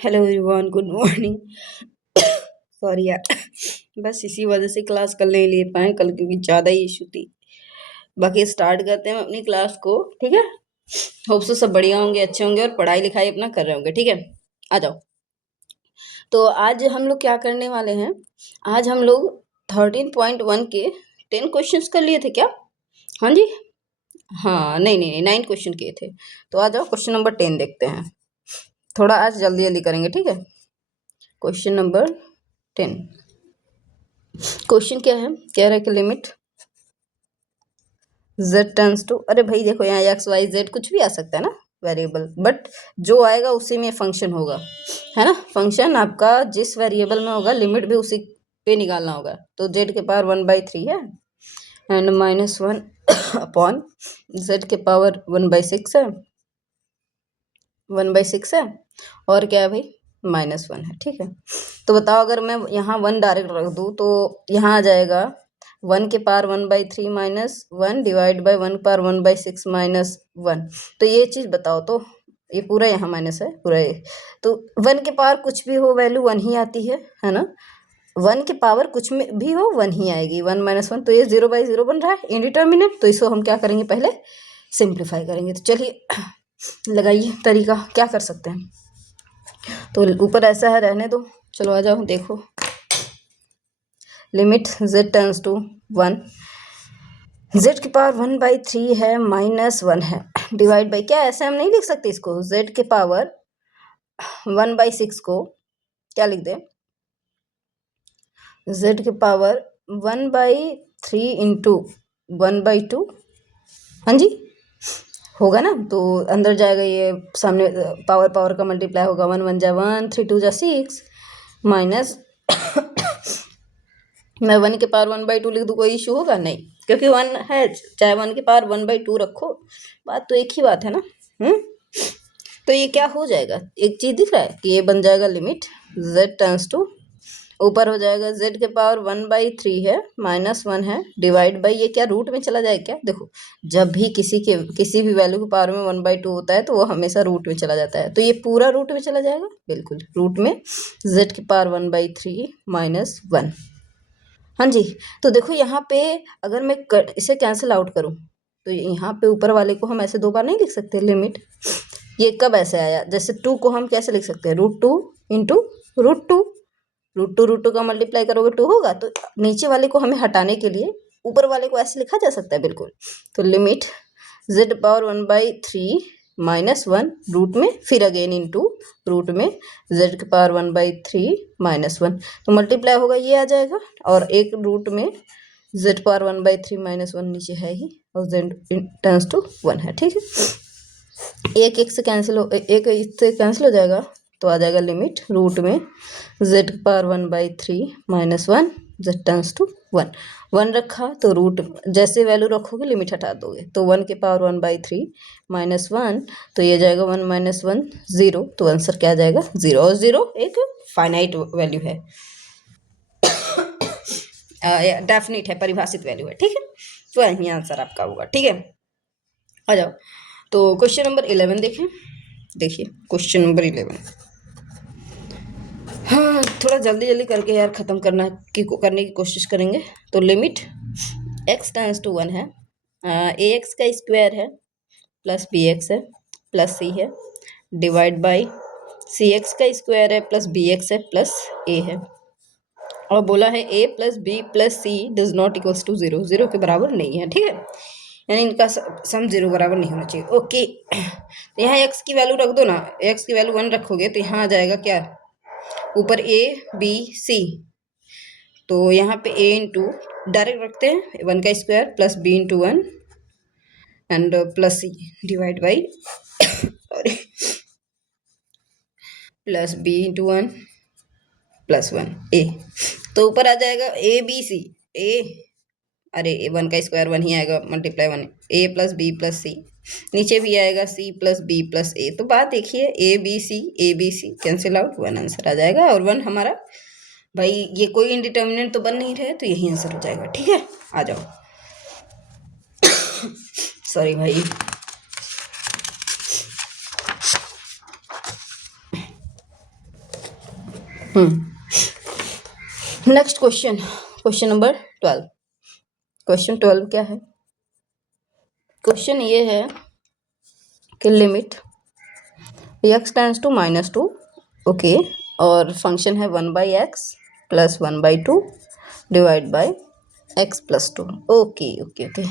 Hello everyone, good morning. Sorry यार, बस इसी वजह से क्लास कल नहीं ले पाए कल, क्योंकि ज़्यादा ही इशू थी। बाकी स्टार्ट करते हैं अपनी क्लास को, ठीक है। होप सो सब बढ़िया होंगे, अच्छे होंगे और पढ़ाई लिखाई अपना कर रहे होंगे, ठीक है। आ जाओ। तो आज हम लोग क्या करने वाले हैं, आज हम लोग 13.1 के 10 क्वेश्चंस कर लिए थे क्या? हाँ जी, हाँ, नहीं नहीं नहीं, 9 क्वेश्चन किए थे। तो आ जाओ, क्वेश्चन नंबर 10 देखते हैं। थोड़ा आज जल्दी जल्दी करेंगे, ठीक है। Question number 10। क्वेश्चन क्या है, कह रहा है कि लिमिट z टर्न्स टू, अरे भाई देखो यहाँ एक्स वाई जेड कुछ भी आ सकता है ना वेरिएबल, बट जो आएगा उसी में फंक्शन होगा, है ना। फंक्शन आपका जिस वेरिएबल में होगा, लिमिट भी उसी पे निकालना होगा। तो z के पावर 1/3 है एंड -1 अपॉन z के पावर 1/6 है, 1/6 है, और क्या है भाई, -1 है, ठीक है। तो बताओ, अगर मैं यहाँ 1 डायरेक्ट रख दूँ तो यहाँ आ जाएगा 1 के पावर 1/3 -1 डिवाइड बाई 1 पावर 1/6 -1। तो ये चीज़ बताओ, तो ये पूरा यहाँ माइनस है, पूरा ये। तो 1 के पावर कुछ भी हो, वैल्यू 1 ही आती है ना। 1 के पावर कुछ में भी हो 1 ही आएगी, 1 -1। तो ये 0/0 बन रहा है, इनडिटर्मिनेट। तो इसको हम क्या करेंगे, पहले सिंप्लीफाई करेंगे। तो चलिए लगाइए तरीका, क्या कर सकते हैं। तो ऊपर ऐसा है, रहने दो। चलो आ जाओ, देखो। Limit z turns to 1, z की पावर 1/3 है, -1 है, डिवाइड बाई क्या, ऐसे हम नहीं लिख सकते इसको। z के पावर 1/6 को क्या लिख दें, z के पावर 1/3 इंटू 1/2। हाँ जी, होगा ना। तो अंदर जाएगा, ये सामने पावर पावर का मल्टीप्लाई होगा, 1 1 जा 1, 3 2 जा 6, माइनस मैं 1 के पावर 1/2 लिख दूँ, कोई इशू होगा नहीं, क्योंकि 1 है, चाहे 1 के पावर 1/2 रखो, बात तो एक ही बात है ना। तो ये क्या हो जाएगा, एक चीज दिख रहा है कि ये बन जाएगा लिमिट z टर्न्स टू, ऊपर हो जाएगा z के पावर 1/3 है, -1 है, डिवाइड बाई ये क्या रूट में चला जाएगा क्या। देखो, जब भी किसी भी वैल्यू के पावर में 1/2 होता है तो वो हमेशा रूट में चला जाता है। तो ये पूरा रूट में चला जाएगा, बिल्कुल रूट में z की पावर 1/3 -1। हाँ जी। तो देखो यहाँ पे, अगर मैं इसे कैंसिल आउट करूँ तो यहाँ पे ऊपर वाले को हम ऐसे 2 बार नहीं लिख सकते। लिमिट ये कब ऐसे आया, जैसे 2 को हम कैसे लिख सकते हैं, √2 इंटू √2, √2 का मल्टीप्लाई करोगे 2 होगा। तो नीचे वाले को हमें हटाने के लिए ऊपर वाले को ऐसे लिखा जा सकता है, बिल्कुल। तो लिमिट z पावर 1/3 -1 रूट में, फिर अगेन इंटू रूट में z के पावर 1/3 -1। तो मल्टीप्लाई होगा, ये आ जाएगा, और एक रूट में z पावर 1/3 -1 नीचे है ही, और z टर्न्स टू 1 है, ठीक है। एक से कैंसिल हो, एक इससे कैंसिल हो जाएगा, तो आ जाएगा लिमिट रूट में z power 1/3 -1 z turns to 1। 1 रखा तो रूट, जैसे वैल्यू रखोगे लिमिट हटा दोगे, तो 1 के पावर 1/3 -1, तो ये जाएगा 1 -1 0। तो आंसर क्या आ जाएगा, 0। और 0 एक फाइनाइट वैल्यू है, डेफिनेट है, परिभाषित वैल्यू है, ठीक है। तो यही आंसर आपका होगा, ठीक है। आ जाओ, तो क्वेश्चन नंबर 11 देखें। देखिए क्वेश्चन नंबर 11, हाँ थोड़ा जल्दी जल्दी करके यार ख़त्म करने की कोशिश करेंगे। तो लिमिट x टर्न्स टू 1 है, ax का स्क्वायर है प्लस bx है प्लस c है, डिवाइड बाई cx का स्क्वायर है प्लस bx है प्लस a है, और बोला है a plus b plus c does not equals to 0, 0 के बराबर नहीं है, ठीक है। यानी इनका सम 0 बराबर नहीं होना चाहिए, ओके। तो यहाँ x की वैल्यू रख दो ना, x की वैल्यू 1 रखोगे तो यहाँ आ जाएगा क्या, ऊपर a b c। तो यहाँ पे a इंटू डायरेक्ट रखते हैं, 1 का square plus b into 1 and plus c divide by plus b into 1 plus 1 a। तो ऊपर आ जाएगा a b c, a, अरे 1 का स्क्वायर 1 ही आएगा, multiply 1, a plus b plus c, नीचे भी आएगा c plus b plus a। तो बात देखिए, a b c cancel out, 1 answer आ जाएगा, और 1 हमारा भाई, ये कोई इंडिटर्मिनेंट तो बन नहीं रहे, तो यही आंसर हो जाएगा, ठीक है। आ जाओ, सॉरी भाई। Next question, question number 12। Question 12 क्या है? क्वेश्चन ये है कि limit x tends to -2, okay, और फंक्शन है 1/x plus 1/2 divide by x plus 2। Okay okay okay.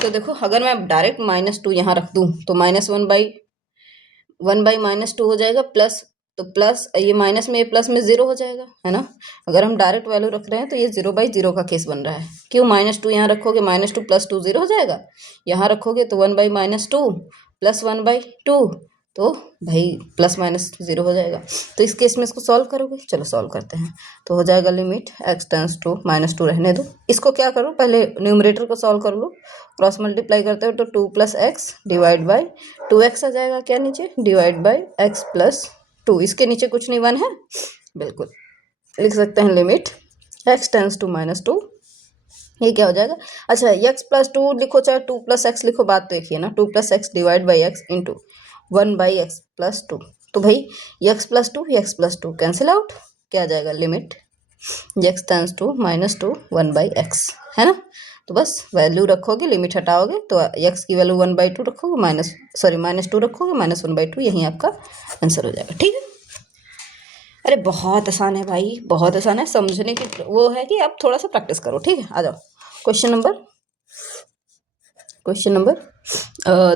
तो देखो, अगर मैं डायरेक्ट -2 यहाँ रख दूँ तो -1/2 हो जाएगा, प्लस तो प्लस ये माइनस में, प्लस में 0 हो जाएगा, है ना। अगर हम डायरेक्ट वैल्यू रख रहे हैं तो ये 0/0 का केस बन रहा है। क्यों? -2 यहाँ रखोगे, -2 प्लस 2 0 हो जाएगा। यहाँ रखोगे तो 1/-2 प्लस 1/2, तो भाई प्लस माइनस 0 हो जाएगा। तो इस केस में इसको सॉल्व करोगे, चलो सॉल्व करते हैं। तो हो जाएगा लिमिट x टेंड्स टू -2, रहने दो इसको। क्या करो, पहले न्यूमरेटर को सॉल्व कर लो, क्रॉस मल्टीप्लाई करते हो तो 2 + x डिवाइड बाय 2x आ जाएगा, क्या नीचे, डिवाइड बाय x प्लस 2। इसके नीचे कुछ नहीं, 1 है, बिल्कुल लिख सकते हैं लिमिट x टेंड्स टू -2। ये क्या हो जाएगा? अच्छा, x प्लस 2 लिखो चाहे 2 + x लिखो, बात तो एक ही है ना। 2 + x divide by x into 1/x plus 2। तो भाई x प्लस 2 कैंसिल आउट, क्या आ जाएगा? Limit x tends to -2 1/x, है ना। तो बस वैल्यू रखोगे, लिमिट हटाओगे तो x की वैल्यू 1/2 रखोगे, -2 रखोगे, -1/2, यही आपका आंसर हो जाएगा। ठीक है, अरे बहुत आसान है भाई, बहुत आसान है। समझने की वो है कि आप थोड़ा सा प्रैक्टिस करो। ठीक है, आ जाओ क्वेश्चन नंबर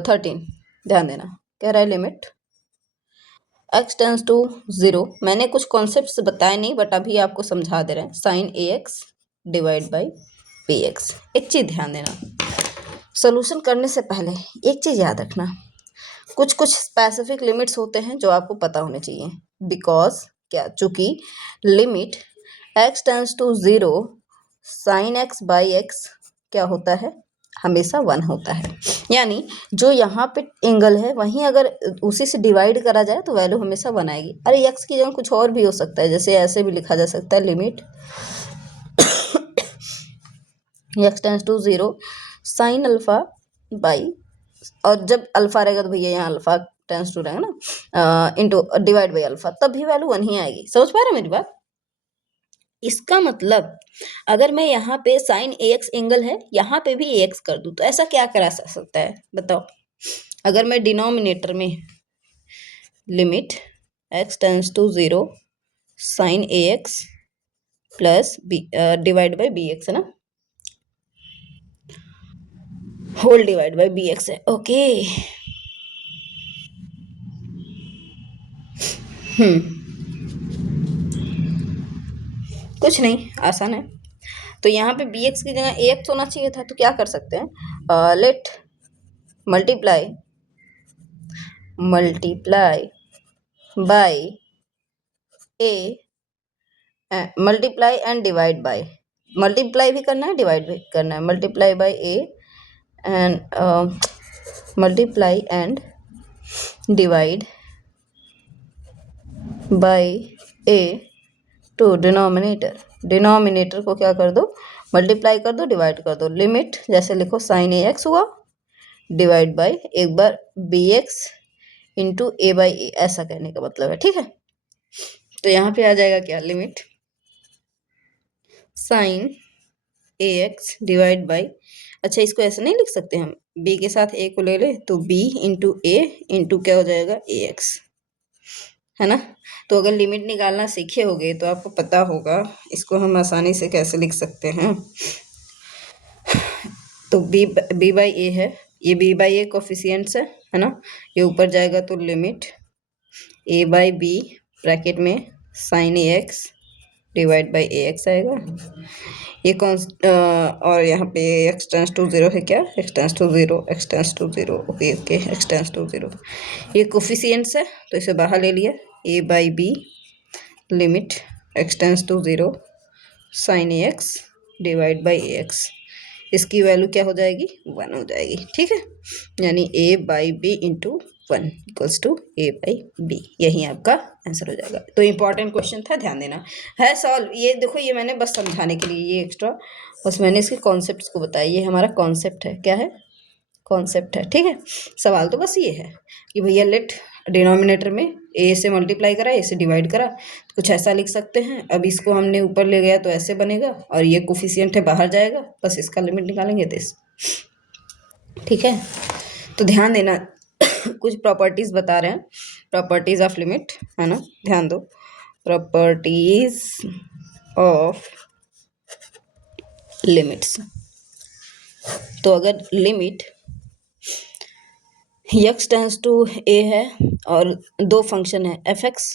13। ध्यान देना, कह रहा है लिमिट x टेंड्स टू 0। मैंने कुछ कॉन्सेप्ट्स बताए नहीं, बट अभी आपको समझा दे रहे हैं। sin ax divide by bx। एक चीज़ ध्यान देना, सोल्यूशन करने से पहले एक चीज़ याद रखना, कुछ स्पेसिफिक लिमिट्स होते हैं जो आपको पता होने चाहिए। बिकॉज क्या, चूंकि limit x tends to 0 sin x by x क्या होता है, हमेशा 1 होता है। यानी जो यहाँ पे एंगल है वहीं अगर उसी से डिवाइड करा जाए तो वैल्यू हमेशा 1 आएगी। अरे x की जगह कुछ और भी हो सकता है, जैसे ऐसे भी लिखा जा सकता है limit x tends to 0 sin alpha by, और जब अल्फा रहेगा तो भैया यहाँ अल्फा टेंड्स टू रहेगा ना, इंटू डिवाइड बाई अल्फा, तब भी वैल्यू 1 ही आएगी। समझ पा रहे मेरी बात? इसका मतलब अगर मैं यहाँ पे sin ax एंगल है, यहाँ पे भी ax कर दूँ तो ऐसा क्या करा सकता है बताओ? अगर मैं डिनोमिनेटर में limit x tends to 0 sin ax plus divide by bx, है ना, होल डिवाइड बाई bx है, ओके। कुछ नहीं, आसान है। तो यहाँ पे bx की जगह ax होना चाहिए था, तो क्या कर सकते हैं, let multiply by a, multiply and divide by, multiply भी करना है, डिवाइड भी करना है, multiply by a and multiply and divide by a to denominator को क्या कर दो, मल्टीप्लाई कर दो, डिवाइड कर दो। लिमिट जैसे लिखो sin ax हुआ डिवाइड बाय एक बार bx इंटू a बाई ए, ऐसा कहने का मतलब है। ठीक है, तो यहाँ पे आ जाएगा क्या, limit sin ax divide by, अच्छा इसको ऐसे नहीं लिख सकते हम, b के साथ a को ले ले तो b इंटू a इंटू क्या हो जाएगा ax, है ना। तो अगर लिमिट निकालना सीखे होगे तो आपको पता होगा इसको हम आसानी से कैसे लिख सकते हैं। तो b बाई ए है, ये b बाई ए कोफिशिएंट्स है ना, ये ऊपर जाएगा तो limit a by b bracket में sin ax divide by ax आएगा। ये कौन और यहाँ पे x टेंड्स टू 0 है, क्या x tends to 0 okay x tends to 0, ये कोफिशिएंट्स है तो इसे बाहर ले लिया, a by b limit x tends to 0 sin ax divide by ax, इसकी वैल्यू क्या हो जाएगी, 1 हो जाएगी। ठीक है, यानी a by b into 1 equals to a by b, यही आपका आंसर हो जाएगा। तो इम्पॉर्टेंट क्वेश्चन था, ध्यान देना है सॉल्व। ये देखो, ये मैंने बस समझाने के लिए, ये एक्स्ट्रा बस मैंने इसके कॉन्सेप्ट्स को बताया, ये हमारा कॉन्सेप्ट है। क्या है, कॉन्सेप्ट है। ठीक है, सवाल तो बस ये है कि भैया लेट डिनोमिनेटर में ए से मल्टीप्लाई करा, ए से डिवाइड करा, तो कुछ ऐसा लिख सकते हैं। अब इसको हमने ऊपर ले गया तो ऐसे बनेगा, और ये कोफिशिएंट है बाहर जाएगा, बस इसका लिमिट निकालेंगे तो इस, ठीक है। तो ध्यान देना कुछ प्रॉपर्टीज बता रहे हैं, प्रॉपर्टीज ऑफ लिमिट, है ना, ध्यान दो। Properties of limits. तो अगर लिमिट यक्स टेंस टू ए है और दो फंक्शन है एफ एक्स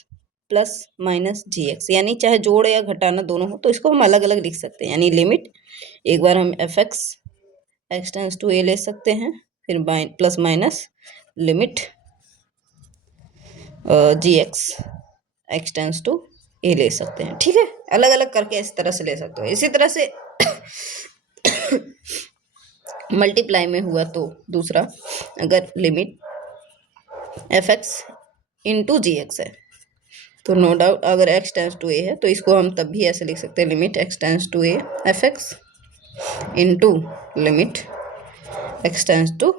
प्लस माइनस जी एक्स, यानी चाहे जोड़ या घटाना दोनों हो तो इसको हम अलग अलग लिख सकते हैं। यानी लिमिट एक बार हम F X X tends to A ले सकते हैं, फिर plus minus limit G X X tends to A ले सकते हैं, ठीक है। अलग अलग करके इस तरह से ले सकते हो। इसी तरह से मल्टीप्लाई में हुआ तो दूसरा, अगर लिमिट एफ एक्स इंटू जी एक्स है तो नो डाउट अगर एक्स टेंस टू ए है तो इसको हम तब भी ऐसे लिख सकते हैं, limit x tends to A F X into limit x tends to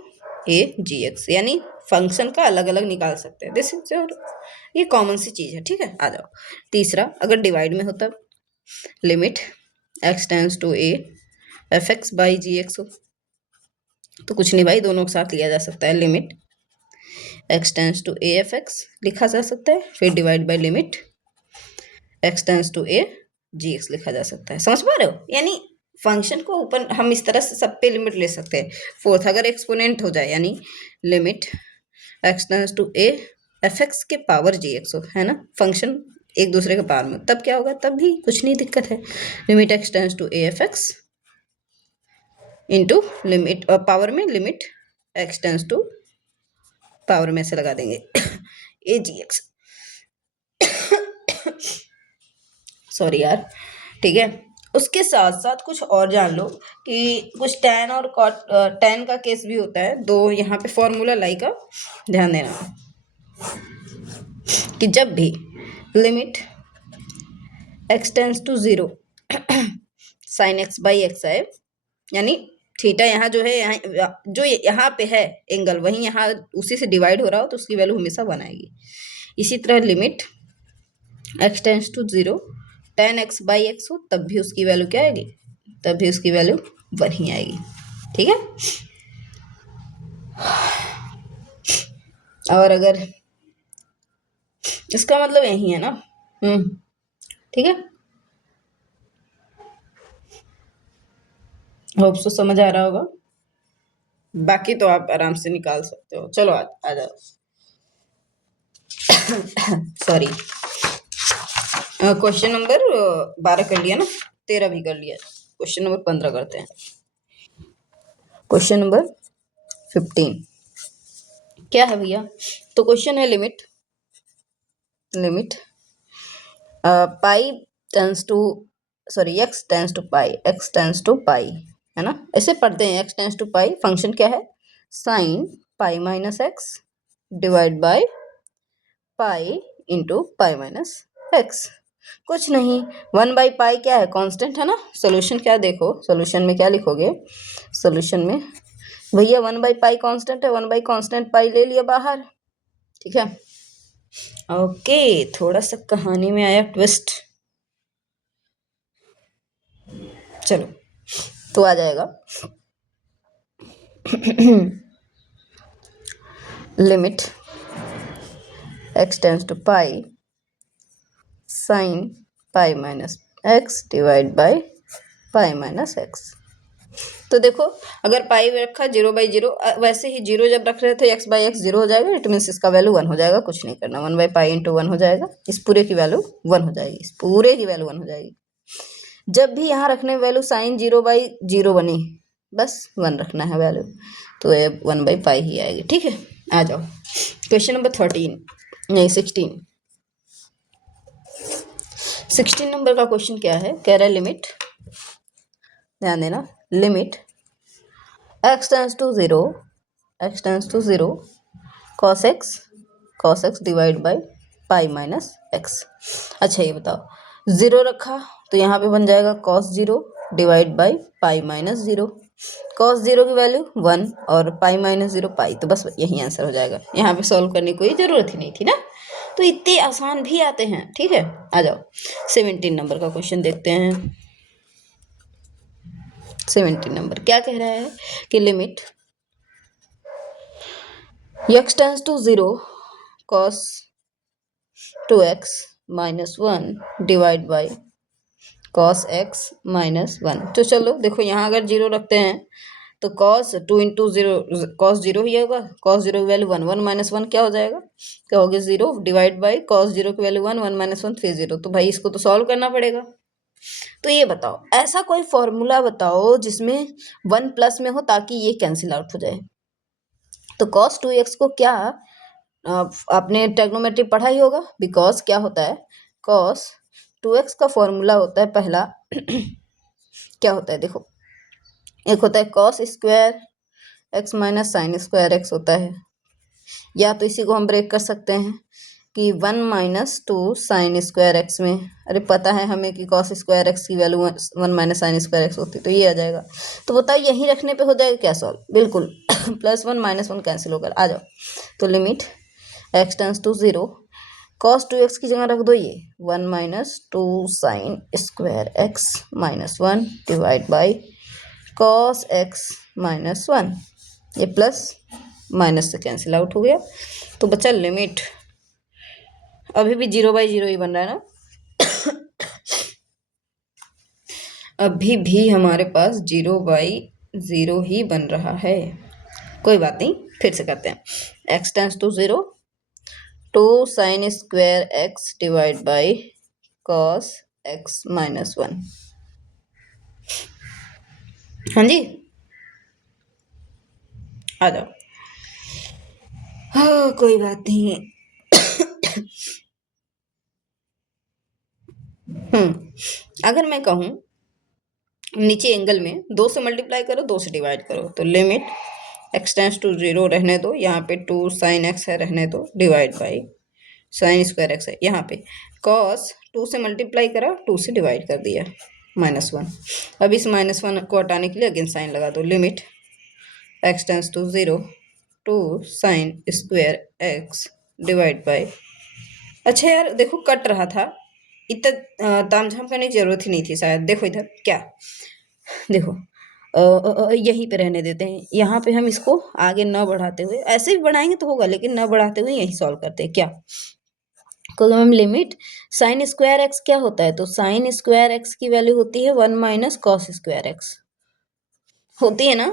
A G X, यानी फंक्शन का अलग अलग निकाल सकते हैं। दिस इज योर, ये कॉमन सी चीज़ है, ठीक है। आ जाओ तीसरा, अगर डिवाइड में हो तब limit x tends to A F X by G X हो तो कुछ नहीं भाई, दोनों के साथ लिया जा सकता है। Limit x tends to A F X लिखा जा सकता है, फिर divide by limit x tends to A G X लिखा जा सकता है। समझ पा रहे हो? यानी फंक्शन को ऊपर हम इस तरह से सब पे लिमिट ले सकते हैं। फोर्थ, अगर एक्सपोनेंट हो जाए यानी limit x tends to A F X के पावर जी एक्स हो, है ना, फंक्शन एक दूसरे के पावर में, तब क्या होगा? तब भी कुछ नहीं दिक्कत है। Limit x tends to A F X into limit power में limit x tends to power में से लगा देंगे ए जी एक्स, सॉरी यार, ठीक है। उसके साथ साथ कुछ और जान लो कि कुछ टैन और टैन का केस भी होता है। दो यहाँ पे फॉर्मूला लाई का ध्यान देना कि जब भी limit x tends to 0 sine x by X आए, यानी थीटा यहाँ जो है, यहाँ जो यहाँ पे है एंगल, वहीं यहाँ उसी से डिवाइड हो रहा हो तो उसकी वैल्यू हमेशा 1 आएगी। इसी तरह limit x tends to 0 tan x by X हो तब भी उसकी वैल्यू क्या आएगी? तब भी उसकी वैल्यू 1 ही आएगी, ठीक है। और अगर इसका मतलब यही है ना, ठीक है। होप सो समझ आ रहा होगा, बाकी तो आप आराम से निकाल सकते हो। चलो आ जाओ सॉरी, क्वेश्चन नंबर 12 कर लिया ना, 13 भी कर लिया, क्वेश्चन नंबर 15 करते हैं। क्वेश्चन नंबर 15 क्या है भैया? तो क्वेश्चन है limit pi tends to sorry X tends to pi, X tends to pi, है ना, ऐसे पढ़ते हैं। X tends to pi, function क्या है? Sine pi minus X divide by pi into pi minus X. कुछ नहीं, 1 पाई क्या है? कांस्टेंट है ना। सोल्यूशन क्या देखो, सोल्यूशन में क्या लिखोगे? सोल्यूशन में भैया 1 पाई कांस्टेंट है, 1 कांस्टेंट पाई ले लिया बाहर, ठीक है। ओके, थोड़ा सा कहानी में आया ट्विस्ट, चलो तो आ जाएगा limit x tends to pi sine pi minus X divide by pi minus X. तो देखो, अगर पाई रखा 0/0, वैसे ही 0 जब रख रहे थे एक्स बाई एक्स 0 हो जाएगा, इट मीन्स इसका वैल्यू 1 हो जाएगा। कुछ नहीं करना, 1/पाई इंटू 1 हो जाएगा, इस पूरे की वैल्यू 1 हो जाएगी, इस पूरे की वैल्यू 1 हो जाएगी। जब भी यहाँ रखने वैल्यू साइन 0/0 बनी, बस 1 रखना है वैल्यू, तो ये 1/पाई ही आएगी, ठीक है। आ जाओ क्वेश्चन नंबर 13 नहीं 16 नंबर का क्वेश्चन क्या है? कह रहा है लिमिट, ध्यान देना, limit x tends to 0 cos x divide by pi minus X. अच्छा ये बताओ, 0 रखा तो यहाँ पे बन जाएगा cos 0 divide by pi minus 0, cos 0 की वैल्यू 1 और पाई माइनस 0 पाई, तो बस यही आंसर हो जाएगा। यहाँ पे सॉल्व करने की कोई ज़रूरत ही नहीं थी ना। तो इतने आसान भी आते हैं। ठीक है, आ जाओ 17 नंबर का क्वेश्चन देखते हैं। 17 नंबर क्या कह रहा है कि limit x tends to 0 cos 2x minus 1 divide by cos x minus 1। तो चलो देखो, यहाँ अगर 0 रखते हैं तो cos 2 इंटू 0 cos 0 ही होगा। cos 0 की वैल्यू 1, 1 माइनस 1 क्या हो जाएगा, क्या होगी 0 डिवाइड बाई cos 0 की वैल्यू 1, 1 माइनस 1 फिर 0। तो भाई इसको तो सॉल्व करना पड़ेगा। तो ये बताओ, ऐसा कोई फॉर्मूला बताओ जिसमें 1 प्लस में हो ताकि ये कैंसिल आउट हो जाए। तो cos 2x को क्या, आपने ट्रिग्नोमेट्री पढ़ा ही होगा। बिकॉज क्या होता है, cos 2x का फॉर्मूला होता है पहला क्या होता है देखो, एक होता है cos square x minus sign square x होता है, या तो इसी को हम ब्रेक कर सकते हैं कि 1 माइनस 2 साइन स्क्वायर एक्स में, अरे पता है हमें कि cos स्क्वायर एक्स की value 1 minus sign square x होती है, तो ये आ जाएगा। तो बताओ यहीं रखने पे हो जाएगा क्या सॉल्व, बिल्कुल प्लस 1 माइनस 1 कैंसिल होकर आ जाओ। तो limit x tends to 0 cos 2x की जगह रख दो ये 1 minus 2 sine square X minus 1 divide by cos x minus 1, ये प्लस माइनस से कैंसिल आउट हो गया। तो बचा लिमिट, अभी भी 0/0 ही बन रहा है ना अभी भी हमारे पास 0/0 ही बन रहा है। कोई बात नहीं, फिर से करते हैं। x tends to 0 2 sine square x divide by cos x minus 1। हाँ जी, आ जाओ। हाँ कोई बात नहीं अगर मैं कहूँ नीचे एंगल में 2 से मल्टीप्लाई करो, 2 से डिवाइड करो, तो लिमिट x टेंस टू 0 रहने दो, यहाँ पे 2 साइन x है रहने दो, divide by sign square x है, यहाँ पे cos 2 से मल्टीप्लाई करा, 2 से डिवाइड कर दिया माइनस 1। अब इस माइनस 1 को हटाने के लिए अगेन साइन लगा दो, limit x tends to 0 2 sine square x divide by, अच्छा यार देखो कट रहा था, इतना तामझाम करने की जरूरत ही नहीं थी शायद। देखो इधर क्या, देखो यहीं पे रहने देते हैं, यहाँ पे हम इसको आगे न बढ़ाते हुए, ऐसे भी बढ़ाएंगे तो होगा लेकिन न बढ़ाते हुए यही सॉल्व करते हैं क्या। क्योंकि हम लिमिट साइन स्क्वायर एक्स क्या होता है, तो साइन स्क्वायर एक्स की वैल्यू होती है 1 माइनस कॉस स्क्वायर एक्स, होती है ना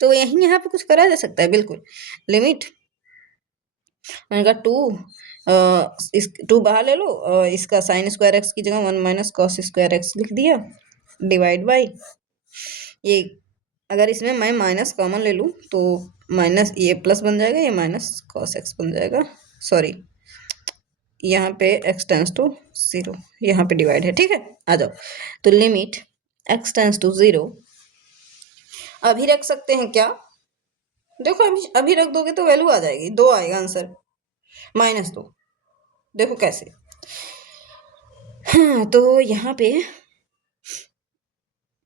तो यही यहाँ पे कुछ करा जा सकता है बिल्कुल। लिमिट मैंने कहा 2 बाहर ले लो, इसका साइन स्क्वायर एक्स की जगह 1 माइनस कॉस स्क्वायर एक्स लिख दिया, डिवाइड बाई ये, अगर इसमें मैं माइनस कॉमन ले लूँ तो माइनस ये प्लस बन जाएगा, ये माइनस कॉस एक्स बन जाएगा, सॉरी यहाँ पे x टेंस टू 0, यहाँ पे डिवाइड है, ठीक है आ जाओ। तो लिमिट x टेंस टू 0, अभी रख सकते हैं क्या, देखो अभी रख दोगे तो वैल्यू आ जाएगी, 2 आएगा आंसर, -2, देखो कैसे। हाँ तो यहाँ पे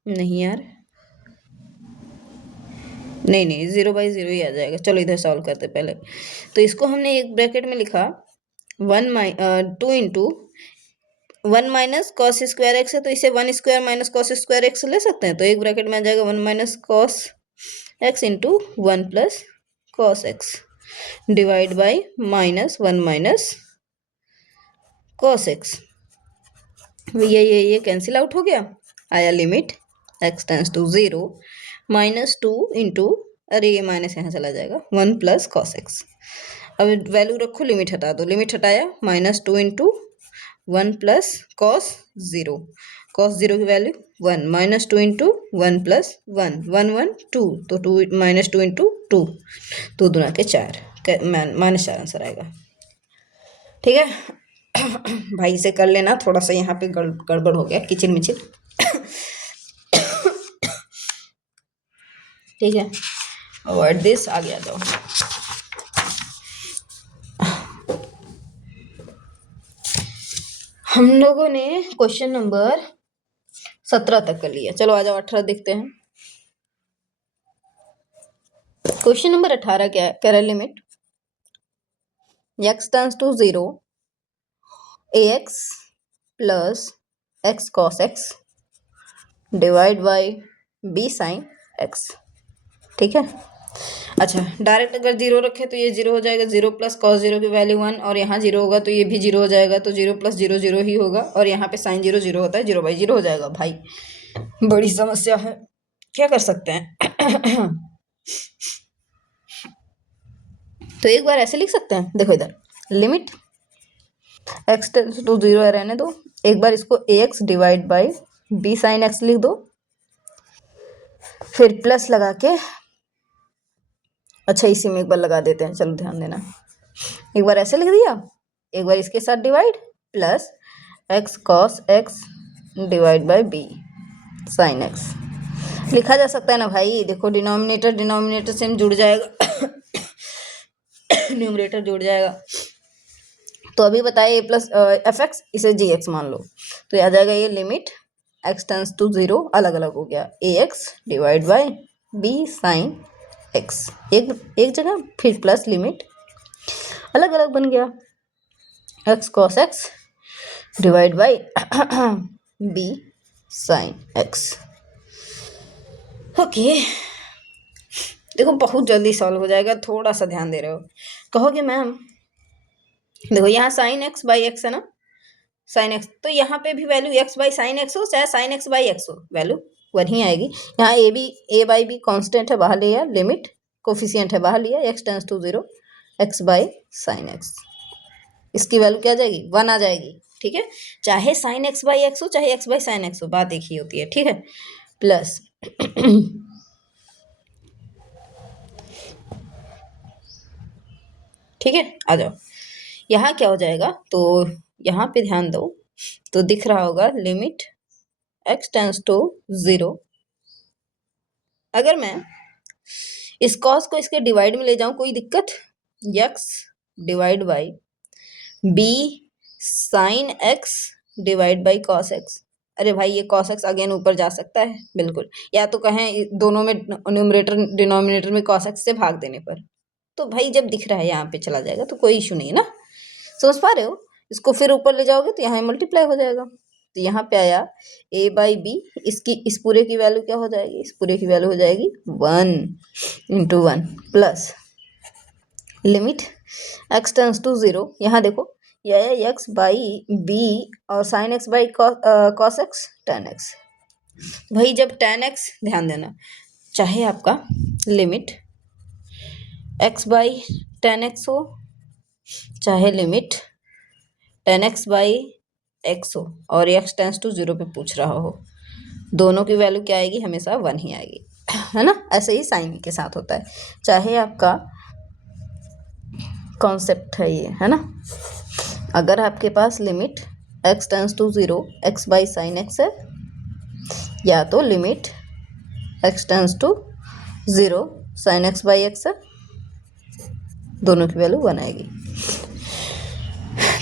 नहीं यार, नहीं 0/0 ही आ जाएगा। चलो इधर सॉल्व करते पहले। तो इसको हमने एक ब्रैकेट में लिखा 2 into 1 minus cos square x है, तो इसे 1 square minus cos square x ले सकते हैं, तो एक ब्रैकेट में आ जाएगा 1 minus cos x into 1 plus cos x divide by minus 1 minus cos x, ये कैंसिल आउट हो गया, आया limit x tends to 0 -2 into, अरे ये माइनस यहाँ चला जाएगा 1 प्लस कॉस एक्स। अब वैल्यू रखो, लिमिट हटा दो, लिमिट हटाया -2 इंटू 1 प्लस कॉस 0, कॉस 0 की वैल्यू 1, -2 इंटू 1 प्लस 1, 1 1 2, तो 2 -2 इंटू 2, 2 दूना के 4, -4 आंसर आएगा, ठीक है भाई से कर लेना, थोड़ा सा यहाँ पे गड़बड़ हो गया, किचिन मिचिन ठीक है, अवॉइड दिस, आगे आ जाओ। हम लोगों ने क्वेश्चन नंबर 17 तक कर लिया। चलो आ जाओ 18 देखते हैं। क्वेश्चन नंबर 18 क्या है? कह रहा है limit x tends to 0 ax plus x cos x divide by b sin x। ठीक है। अच्छा, डायरेक्ट अगर 0 रखे तो ये 0 हो जाएगा, 0 प्लस कॉस 0 की वैल्यू 1, और यहाँ 0 होगा तो ये भी 0 हो जाएगा, तो 0 प्लस 0 0 ही होगा, और यहाँ पे साइन 0 0 होता है, 0/0 हो जाएगा। भाई बड़ी समस्या है, क्या कर सकते हैं? तो एक बार ऐसे लिख सकते हैं, देखो इधर लिमिट x टेंड्स टू 0 रहने दो, एक बार इसको ax divide by b sine x लिख दो, फिर प्लस लगा के, अच्छा इसी में एक बार लगा देते हैं, चलो ध्यान देना, एक बार ऐसे लिख दिया, एक बार इसके साथ divide, plus x cos x divide by b sine x लिखा जा सकता है ना भाई। देखो डिनोमिनेटर डिनोमिनेटर सेम जुड़ जाएगा, न्यूमरेटर जुड़ जाएगा। तो अभी बताए a प्लस एफ एक्स, इसे जी एक्स मान लो, तो ये आ जाएगा ये लिमिट x टेंड्स टू 0, अलग अलग हो गया, ax divide by b sine x, एक जगह, फिर प्लस लिमिट अलग अलग बन गया, x cos x divide by b sine x। Okay, देखो बहुत जल्दी सॉल्व हो जाएगा, थोड़ा सा ध्यान दे रहे हो। कहोगे मैम देखो यहाँ साइन x बाई एक्स है ना, साइन एक्स, तो यहाँ पे भी value x by sine x हो चाहे साइन x बाई एक्स हो, वैल्यू वही आएगी। यहाँ a बाई बी कॉन्स्टेंट है, बाहर लिया, लिमिट कोफिशियंट है, बाहर लिया, x tends to 0 x by sine x, इसकी वैल्यू क्या आ जाएगी? 1 आ जाएगी। ठीक है, चाहे साइन x बाई एक्स हो चाहे x बाई साइन एक्स हो, बात एक ही होती है। ठीक है, प्लस ठीक है, आ जाओ, यहाँ क्या हो जाएगा, तो यहाँ पे ध्यान दो, तो दिख रहा होगा लिमिट x टेंड्स टू 0, अगर मैं इस कॉस को इसके डिवाइड में ले जाऊं कोई दिक्कत, x divide by b sine x divide by cos x। अरे भाई ये cos x अगेन ऊपर जा सकता है, बिल्कुल, या तो कहें दोनों में न्यूमरेटर डिनोमिनेटर में cos x से भाग देने पर, तो भाई जब दिख रहा है यहाँ पे चला जाएगा, तो कोई इशू नहीं है ना, समझ पा रहे हो। इसको फिर ऊपर ले जाओगे तो यहाँ मल्टीप्लाई हो जाएगा, तो यहाँ पे आया a बाई बी, इसकी इस पूरे की वैल्यू क्या हो जाएगी? इस पूरे की वैल्यू हो जाएगी 1 into 1 plus limit x tends to 0, यहाँ देखो यह x बाई बी और sine x by cos x tan x। भाई जब tan x, ध्यान देना, चाहे आपका limit x by tan x हो चाहे limit tan x by x हो, और x टेंड्स टू 0 पे पूछ रहा हो, दोनों की वैल्यू क्या आएगी? हमेशा 1 ही आएगी, है ना। ऐसे ही साइन के साथ होता है, चाहे आपका कॉन्सेप्ट है ये, है ना। अगर आपके पास limit x tends to 0 x by sine x है, या तो limit x tends to 0 sine x by x है, दोनों की वैल्यू 1 आएगी।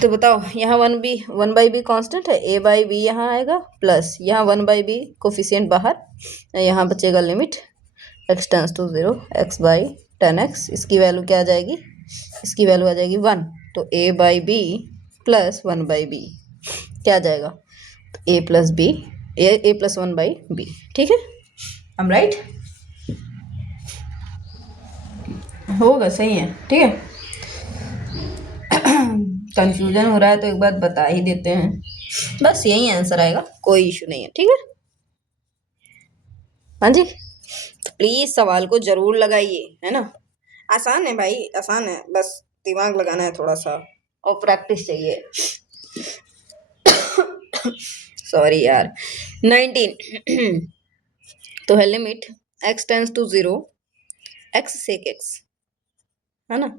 तो बताओ यहाँ 1 बाई बी कॉन्स्टेंट है, a बाई बी यहाँ आएगा, प्लस यहाँ 1 बाई बी कोफिशियंट बाहर, यहाँ बचेगा limit x tends to 0 x by tan x, इसकी वैल्यू क्या आ जाएगी? इसकी वैल्यू आ जाएगी 1, तो a by B plus 1 by B क्या आ जाएगा? तो a plus B, A plus 1 by B. ठीक है, हम राइट होगा, सही है। ठीक है, कंफ्यूजन हो रहा है तो एक बात बता ही देते हैं, बस यही आंसर आएगा, कोई इशू नहीं है। ठीक है, हाँ जी, तो प्लीज सवाल को जरूर लगाइए, है ना। आसान है भाई, आसान है, बस दिमाग लगाना है थोड़ा सा और प्रैक्टिस चाहिए। सॉरी यार। 19 तो है limit x tends to 0 x sec x, है ना।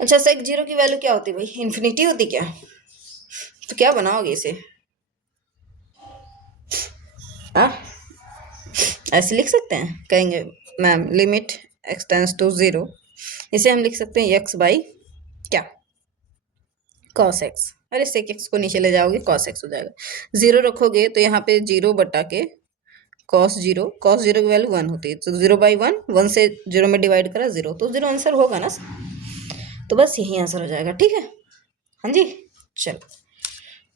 अच्छा, सेक 0 की वैल्यू क्या होती है भाई? इन्फिनिटी होती क्या? तो क्या बनाओगे इसे? हाँ, ऐसे लिख सकते हैं, कहेंगे ma'am limit x tends to 0, इसे हम लिख सकते हैं x बाई क्या? cos x, अरे सेक एक्स को नीचे ले जाओगे कॉस एक्स हो जाएगा। 0 रखोगे तो यहाँ पे 0 बटा के कॉस जीरो की वैल्यू 1 होती है, तो 0/1, 1 से 0 में डिवाइड करा 0, तो 0 आंसर होगा ना। तो बस यही आंसर हो जाएगा, ठीक है। हाँ जी, चलो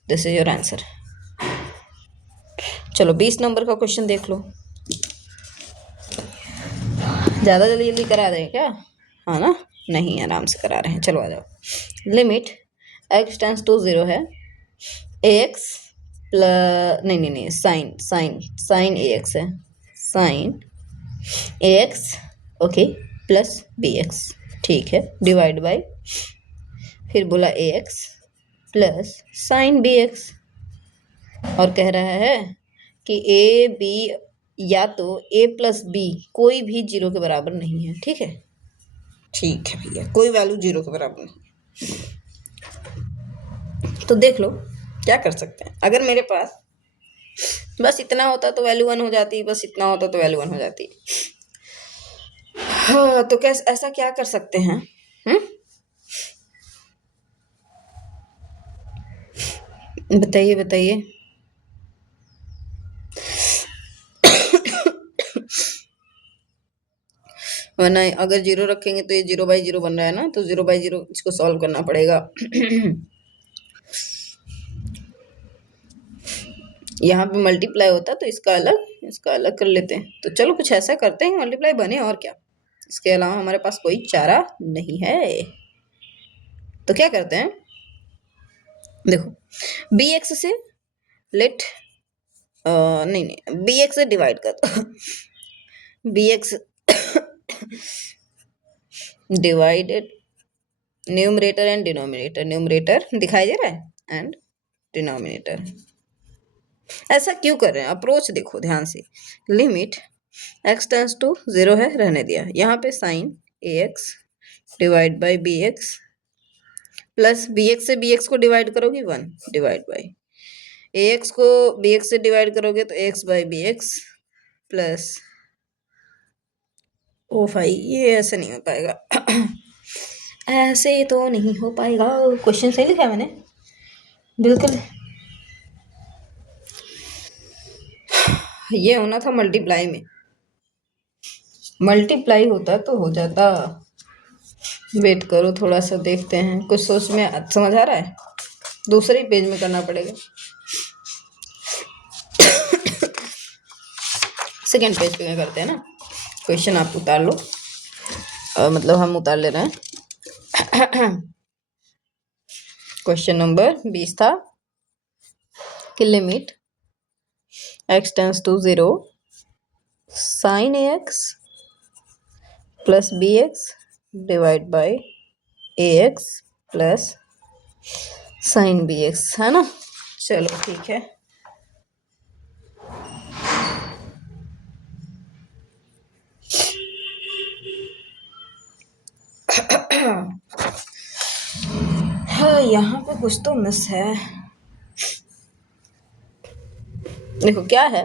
दिस इज योर आंसर। चलो 20 नंबर का क्वेश्चन देख लो। ज़्यादा जल्दी जल्दी करा दें क्या? हाँ ना, नहीं आराम से करा रहे हैं। चलो आ जाओ। लिमिट x टेंस टू 0 है, ax प्लस नहीं साइन ax है, sine ax okay plus bx, ठीक है, डिवाइड बाय, फिर बोला ax प्लस साइन bx, और कह रहा है कि ए बी या तो a प्लस बी कोई भी 0 के बराबर नहीं है, ठीक है। ठीक है भैया, कोई वैल्यू 0 के बराबर नहीं। तो देख लो क्या कर सकते हैं। अगर मेरे पास बस इतना होता तो वैल्यू 1 हो जाती, बस इतना होता तो वैल्यू 1 हो जाती। हाँ, तो कैसे, ऐसा क्या कर सकते हैं? बताइए बताइए। वरना अगर 0 रखेंगे तो ये 0/0 बन रहा है ना, तो 0/0 इसको सॉल्व करना पड़ेगा। यहाँ पे मल्टीप्लाई होता तो इसका अलग कर लेते हैं। तो चलो कुछ ऐसा करते हैं मल्टीप्लाई बने, और क्या, इसके अलावा हमारे पास कोई चारा नहीं है। तो क्या करते हैं, देखो bx से लेट नहीं bx से डिवाइड कर दो। bx divided numerator and denominator, numerator दिखाई दे रहा है एंड डिनोमिनेटर। ऐसा क्यों कर रहे हैं, अप्रोच देखो ध्यान से। लिमिट x टेंस टू 0 है, रहने दिया। यहाँ पे sine ax divide by bx plus bx से bx को डिवाइड करोगे 1 डिवाइड बाई ax को bx से डिवाइड करोगे तो x बाई bx प्लस, ओ भाई ये ऐसे नहीं हो पाएगा। ऐसे तो नहीं हो पाएगा। क्वेश्चन सही लिखा है मैंने बिल्कुल। ये होना था मल्टीप्लाई में, मल्टीप्लाई होता तो हो जाता। वेट करो थोड़ा सा, देखते हैं कुछ सोच में समझ आ रहा है। दूसरे पेज में करना पड़ेगा। सेकेंड पेज पे क्या करते हैं ना, क्वेश्चन आप उतार लो, मतलब हम उतार ले रहे हैं। क्वेश्चन नंबर 20 था कि limit x tends to 0 sine ax plus bx divide by ax plus sine bx, है ना। चलो ठीक है। हाँ, यहाँ पे कुछ तो मिस है। देखो क्या है,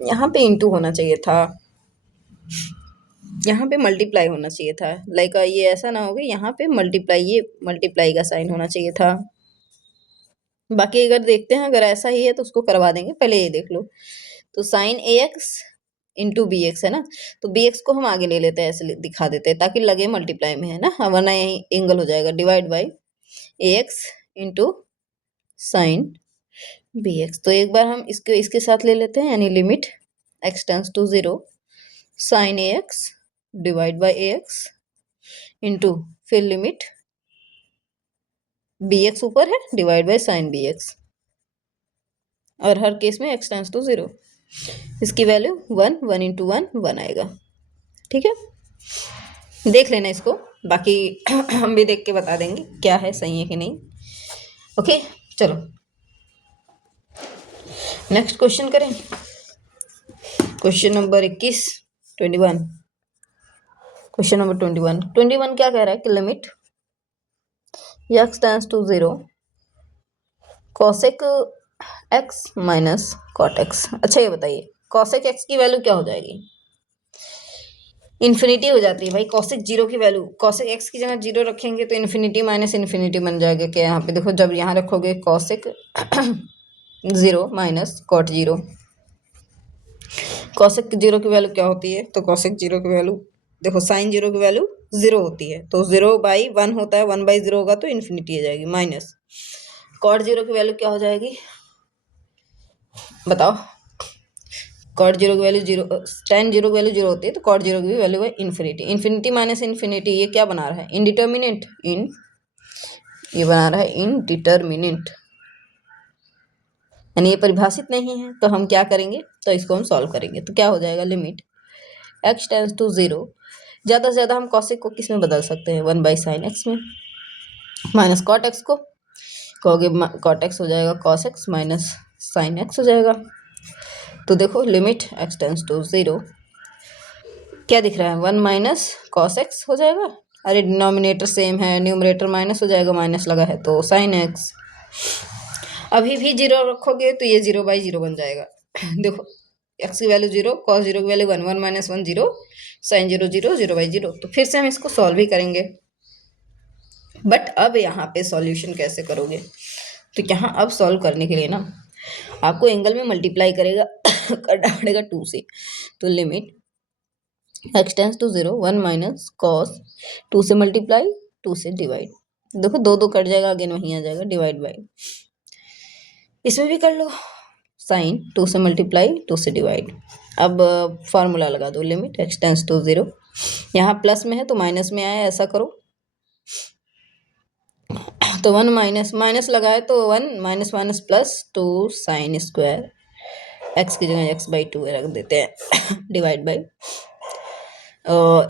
यहाँ पे इंटू होना चाहिए था, यहाँ पे मल्टीप्लाई होना चाहिए था। लाइक ये ऐसा ना हो गया, यहाँ पे मल्टीप्लाई, ये मल्टीप्लाई का साइन होना चाहिए था। बाकी अगर देखते हैं, अगर ऐसा ही है तो उसको करवा देंगे। पहले ये देख लो, तो sine ax into B x है ना, तो बी एक्स को हम आगे ले लेते हैं, ऐसे दिखा देते हैं ताकि लगे मल्टीप्लाई में है ना, वरना यही एंगल हो जाएगा। Divide by ax into sine B x. तो एक बार हम इसके साथ ले लेते हैं, यानी limit x tends to 0 sine ax divide by ax into फिर लिमिट bx ऊपर है डिवाइड बाई साइन bx, और हर केस में x टेंस टू 0, इसकी वैल्यू 1, 1 इंटू 1 1 आएगा। ठीक है, देख लेना इसको, बाकी हम भी देख के बता देंगे क्या है, सही है कि नहीं। ओके चलो नेक्स्ट क्वेश्चन करें। क्वेश्चन नंबर 21 क्वेश्चन नंबर 21 क्या कह रहा है कि limit x tends to 0 cosec x minus cot x। अच्छा ये बताइए cosec x की वैल्यू क्या हो जाएगी? इन्फिनिटी हो जाती है भाई कॉसेक जीरो की वैल्यू, कॉसेक एक्स की जगह जीरो रखेंगे तो इन्फिनिटी माइनस इन्फिनिटी बन जाएगा। क्या यहाँ पे देखो, जब यहाँ रखोगे cosec zero minus cot zero, cosec zero की वैल्यू क्या होती है, तो कॉसेक जीरो की वैल्यू देखो, साइन जीरो की वैल्यू जीरो होती है, तो जीरो बाई वन होता है, वन बाई जीरो होगा तो इन्फिनिटी आ जाएगी, माइनस कॉट जीरो की वैल्यू क्या हो जाएगी बताओ। कॉट जीरो की वैल्यू जीरो, टेन जीरो की वैल्यू जीरो होती है, तो कॉट जीरो की भी वैल्यू है इन्फिनिटी। इन्फिनिटी माइनस इन्फिनिटी ये क्या बना रहा है, इनडिटर्मिनेंट, ये बना रहा है इनडिटर्मिनेंट, यानी ये परिभाषित नहीं है। तो हम क्या करेंगे, तो इसको हम सॉल्व करेंगे, तो क्या हो जाएगा, limit x tends to zero, ज़्यादा से ज़्यादा हम कॉसेक को किस में बदल सकते हैं, वन बाई साइन एक्स में, माइनस कॉट एक्स को कहोगे, कॉट एक्स हो जाएगा cos x minus sine x हो जाएगा। तो देखो limit x tends to zero, क्या दिख रहा है, वन माइनस कॉस एक्स हो जाएगा, अरे डिनोमिनेटर सेम है, न्यूमरेटर माइनस हो जाएगा, माइनस लगा है तो साइन एक्स, अभी भी जीरो रखोगे तो ये जीरो बाई जीरो बन जाएगा देखो एक्स की वैल्यू जीरो, कॉस जीरो की value one, one minus one zero, sine zero zero, zero by zero. तो फिर से हम इसको सॉल्व ही करेंगे, बट अब यहाँ पे सॉल्यूशन कैसे करोगे, तो यहाँ अब सॉल्व करने के लिए ना आपको एंगल में मल्टीप्लाई करेगा करना पड़ेगा टू से, तो limit x tends to zero, one minus cos, two से मल्टीप्लाई, टू से डिवाइड, देखो दो दो कट जाएगा, अगेन वहीं आ जाएगा डिवाइड बाई, इसमें भी कर लो साइन, टू से मल्टीप्लाई, टू से डिवाइड। अब फार्मूला लगा दो, limit x tends to zero, यहाँ प्लस में है तो माइनस में आया, ऐसा करो, तो वन माइनस माइनस लगाए तो one, minus minus plus, two sine square x की जगह एक्स बाई टू रख देते हैं डिवाइड बाई,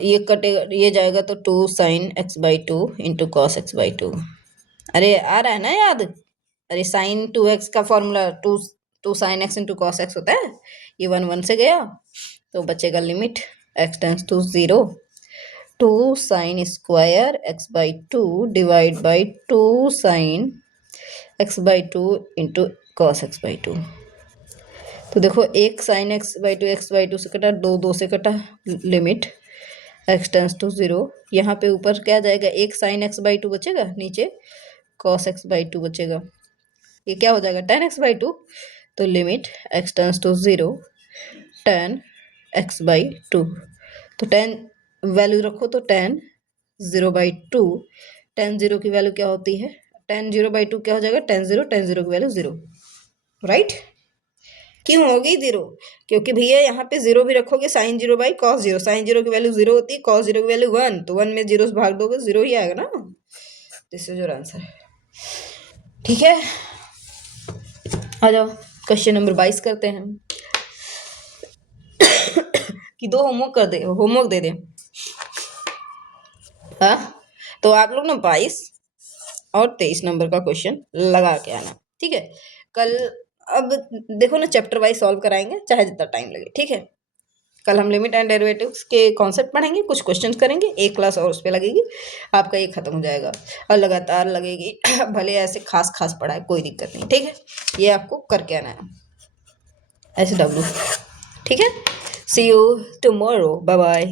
ये कटेगा, ये जाएगा तो two sine x by two into cos x by two, अरे आ रहा है ना याद, अरे साइन टू एक्स का formula two, two sine x into cos x होता है, ये वन वन से गया, तो बचेगा limit x tends to zero, two sine square x by two divide by two sine x by two into cos x by two. तो देखो एक साइन एक्स बाई टू से कटा, दो दो से कटा, limit x tends to zero, यहाँ पे ऊपर क्या जाएगा, एक साइन एक्स बाई टू बचेगा, नीचे कॉस एक्स बाई टू बचेगा, ये क्या हो जाएगा, टेन एक्स बाई टू, तो limit x tends to zero, tan x by two, तो टेन वैल्यू रखो तो tan zero by two, tan zero की वैल्यू क्या होती है, टेन जीरो बाई टू क्या हो जाएगा, टेन जीरो की वैल्यू जीरो, राइट। क्यों होगी जीरो, क्योंकि भैया यहाँ पे जीरो भी रखोगे, sine zero by cos zero, sign zero की वैल्यू जीरो होती है, कॉस जीरो की वैल्यू वन, तो वन में जीरो से भाग दोगे जीरो ही आएगा ना, दिस इज योर आंसर। ठीक है, आ जाओ क्वेश्चन नंबर 22 करते हैं कि दो होमवर्क कर दे, होमवर्क दे दे, हाँ तो आप लोग ना 22 और 23 नंबर का क्वेश्चन लगा के आना, ठीक है। कल अब देखो ना चैप्टर वाइज सॉल्व कराएंगे चाहे जितना टाइम लगे, ठीक है। कल हम लिमिट एंड डेरिवेटिव्स के कॉन्सेप्ट पढ़ेंगे, कुछ क्वेश्चन करेंगे, एक क्लास और उस पर लगेगी, आपका ये खत्म हो जाएगा, और लगातार लगेगी भले ऐसे खास खास पढ़ाए कोई दिक्कत नहीं, ठीक है। ये आपको करके आना है SW, ठीक है। सी यू टुमारो, बाय बाय।